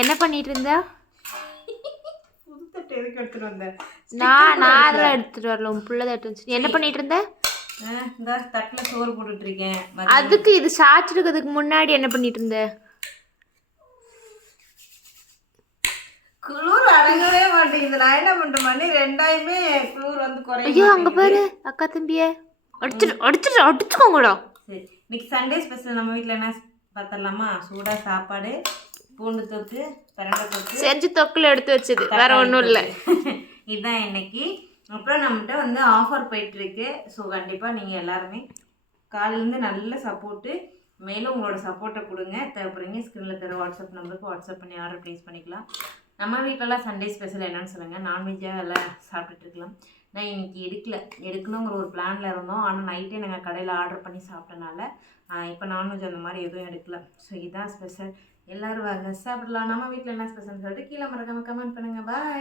என்ன பண்ணிட்டு இருந்த? புது தட்டு எதுக்கு எடுத்துட்டு வந்த? நான் அதெல்லாம் எடுத்துட்டு வரல, உன் பிள்ளை தட்டு வச்சு. என்ன பண்ணிட்டு இருந்த? இந்த தட்டில் சோறு போட்டுட்டு இருக்கேன். அதுக்கு இது சாச்சிருக்கிறதுக்கு முன்னாடி என்ன பண்ணிட்டு இருந்த? குளிர் அடங்கவே மாட்டேங்குது. நான் என்ன பண்றேன் பண்ணி ரெண்டாயுமே குளிர் வந்து குறைய. ஐயோ அங்க பாரு அக்கா தம்பிய அடிச்சுக்கோங்கடா. சரி, இன்னைக்கு சண்டே ஸ்பெஷல் நம்ம வீட்டில் என்ன பார்த்துடலாமா? சூடாக சாப்பாடு, பூண்டு தொக்கு, பிரண்டை தொக்கு செஞ்சு தொக்குல எடுத்து வச்சது, வேற ஒன்றும் இல்லை. இதுதான் இன்னைக்கு. அப்புறம் நம்மகிட்ட வந்து ஆஃபர் போயிட்டுருக்கு. ஸோ கண்டிப்பாக நீங்கள் எல்லாருமே காலையிலேருந்து நல்ல சப்போர்ட்டு, மேலும் உங்களோட சப்போர்ட்டை கொடுங்க. தேவைப்படுறீங்க ஸ்க்ரீனில் தர வாட்ஸ்அப் நம்பருக்கு வாட்ஸ்அப் பண்ணி ஆர்டர் ப்ளேஸ் பண்ணிக்கலாம். நம்ம வீட்டிலலாம் சண்டே ஸ்பெஷல் என்னன்னு சொல்லுங்கள். நான்வெஜ்ஜாக எல்லாம் சாப்பிட்டுட்டு இருக்கலாம். நான் இன்றைக்கி எடுக்கணுங்கிற ஒரு பிளானில் இருந்தோம். ஆனால் நைட்டே நாங்கள் கடையில் ஆர்டர் பண்ணி சாப்பிட்டனால இப்போ நான்வெஜ் அந்த மாதிரி எதுவும் எடுக்கல. ஸோ இதுதான் ஸ்பெஷல். எல்லோரும் வாங்க சாப்பிடலாம். நம்ம வீட்டில் என்ன ஸ்பெஷல்னு சொல்லிட்டு கீழே மறக்காமல் கமெண்ட் பண்ணுங்கள். பாய்.